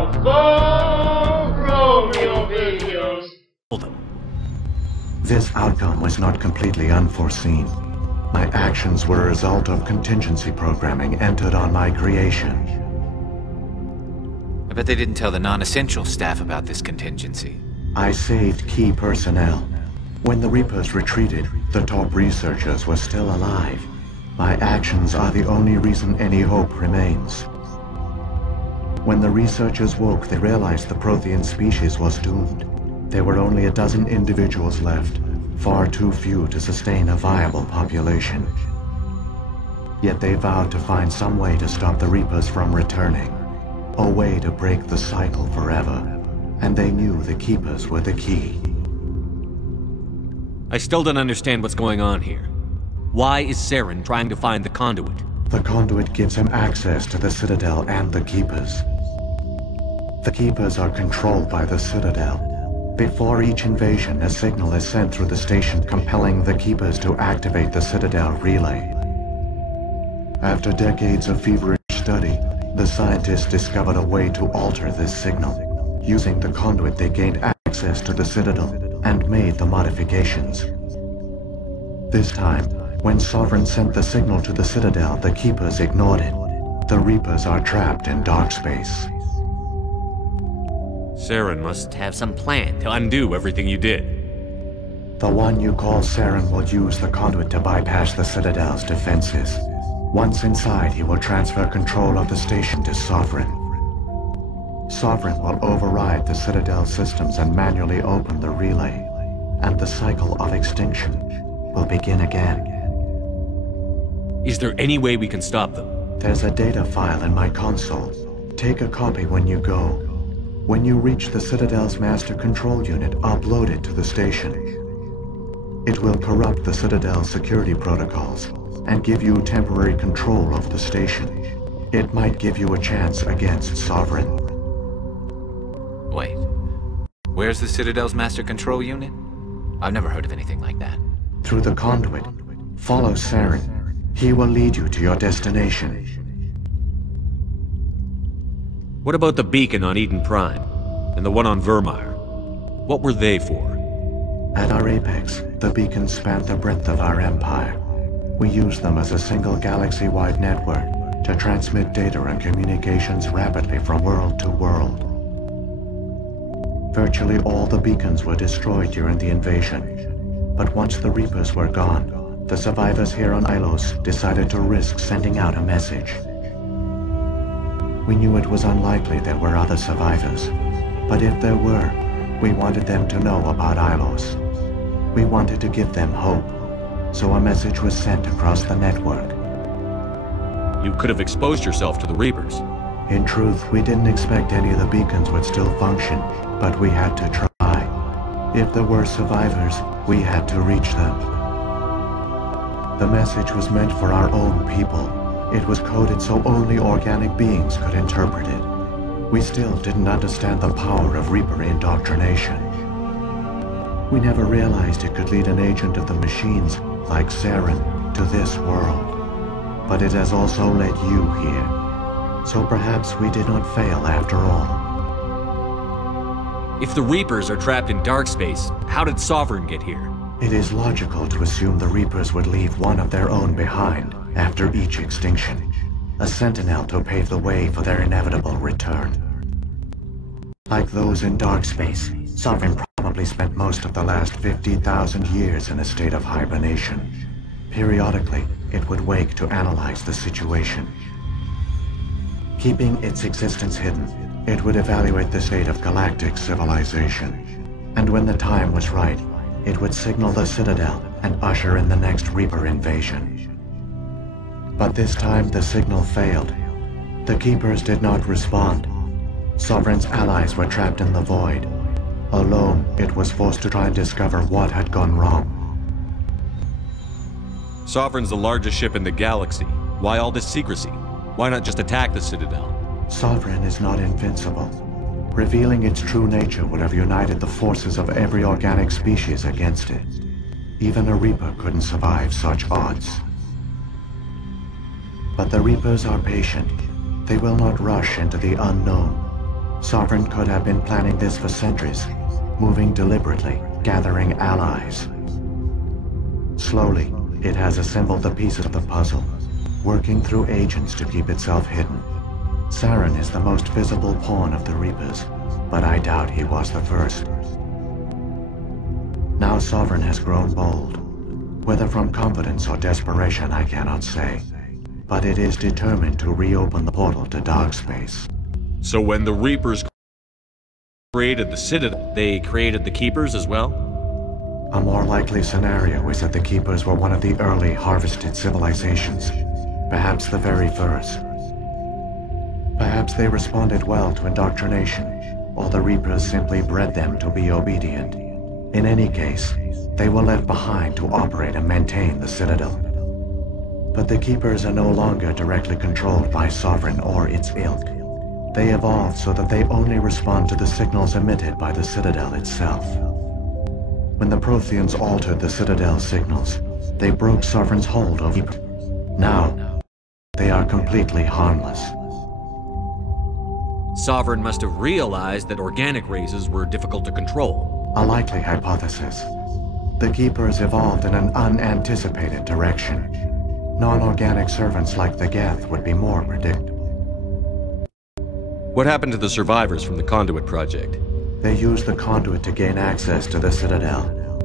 Now go roll your videos. This outcome was not completely unforeseen. My actions were a result of contingency programming entered on my creation. I bet they didn't tell the non-essential staff about this contingency. I saved key personnel. When the Reapers retreated, the top researchers were still alive. My actions are the only reason any hope remains. When the researchers woke, they realized the Prothean species was doomed. There were only a dozen individuals left, far too few to sustain a viable population. Yet they vowed to find some way to stop the Reapers from returning, a way to break the cycle forever, and they knew the Keepers were the key. I still don't understand what's going on here. Why is Saren trying to find the conduit? The conduit gives him access to the Citadel and the Keepers. The Keepers are controlled by the Citadel. Before each invasion, a signal is sent through the station compelling the Keepers to activate the Citadel relay. After decades of feverish study, the scientists discovered a way to alter this signal. Using the conduit, they gained access to the Citadel and made the modifications. This time, when Sovereign sent the signal to the Citadel, the Keepers ignored it. The Reapers are trapped in dark space. Saren must have some plan to undo everything you did. The one you call Saren will use the conduit to bypass the Citadel's defenses. Once inside, he will transfer control of the station to Sovereign. Sovereign will override the Citadel systems and manually open the relay, and the cycle of extinction will begin again. Is there any way we can stop them? There's a data file in my console. Take a copy when you go. When you reach the Citadel's master control unit, upload it to the station. It will corrupt the Citadel's security protocols and give you temporary control of the station. It might give you a chance against Sovereign. Wait. Where's the Citadel's master control unit? I've never heard of anything like that. Through the conduit, follow Saren. He will lead you to your destination. What about the beacon on Eden Prime? And the one on Vermeer? What were they for? At our apex, the beacons spanned the breadth of our empire. We used them as a single galaxy-wide network to transmit data and communications rapidly from world to world. Virtually all the beacons were destroyed during the invasion, but once the Reapers were gone, the survivors here on Ilos decided to risk sending out a message. We knew it was unlikely there were other survivors, but if there were, we wanted them to know about Ilos. We wanted to give them hope, so a message was sent across the network. You could have exposed yourself to the Reapers. In truth, we didn't expect any of the beacons would still function, but we had to try. If there were survivors, we had to reach them. The message was meant for our own people. It was coded so only organic beings could interpret it. We still didn't understand the power of Reaper indoctrination. We never realized it could lead an agent of the machines, like Saren, to this world. But it has also led you here. So perhaps we did not fail after all. If the Reapers are trapped in dark space, how did Sovereign get here? It is logical to assume the Reapers would leave one of their own behind after each extinction, a sentinel to pave the way for their inevitable return. Like those in dark space, Sovereign probably spent most of the last 50,000 years in a state of hibernation. Periodically, it would wake to analyze the situation. Keeping its existence hidden, it would evaluate the state of galactic civilization. And when the time was right, it would signal the Citadel and usher in the next Reaper invasion. But this time the signal failed. The Keepers did not respond. Sovereign's allies were trapped in the void. Alone, it was forced to try and discover what had gone wrong. Sovereign's the largest ship in the galaxy. Why all this secrecy? Why not just attack the Citadel? Sovereign is not invincible. Revealing its true nature would have united the forces of every organic species against it. Even a Reaper couldn't survive such odds. But the Reapers are patient. They will not rush into the unknown. Sovereign could have been planning this for centuries, moving deliberately, gathering allies. Slowly, it has assembled the pieces of the puzzle, working through agents to keep itself hidden. Saren is the most visible pawn of the Reapers, but I doubt he was the first. Now Sovereign has grown bold. Whether from confidence or desperation, I cannot say. But it is determined to reopen the portal to dark space. So when the Reapers created the Citadel, they created the Keepers as well? A more likely scenario is that the Keepers were one of the early harvested civilizations, perhaps the very first. Perhaps they responded well to indoctrination, or the Reapers simply bred them to be obedient. In any case, they were left behind to operate and maintain the Citadel. But the Keepers are no longer directly controlled by Sovereign or its ilk. They evolved so that they only respond to the signals emitted by the Citadel itself. When the Protheans altered the Citadel's signals, they broke Sovereign's hold of Keepers. Now, they are completely harmless. Sovereign must have realized that organic races were difficult to control. A likely hypothesis. The Keepers evolved in an unanticipated direction. Non-organic servants like the Geth would be more predictable. What happened to the survivors from the Conduit project? They used the conduit to gain access to the Citadel,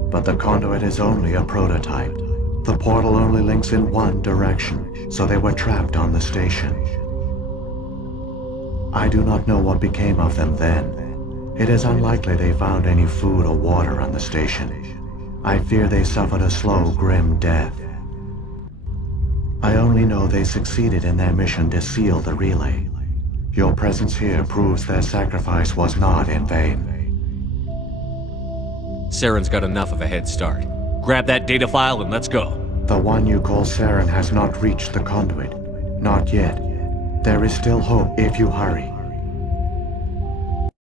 but the conduit is only a prototype. The portal only links in one direction, so they were trapped on the station. I do not know what became of them then. It is unlikely they found any food or water on the station. I fear they suffered a slow, grim death. I only know they succeeded in their mission to seal the relay. Your presence here proves their sacrifice was not in vain. Saren's got enough of a head start. Grab that data file and let's go. The one you call Saren has not reached the conduit. Not yet. There is still hope if you hurry.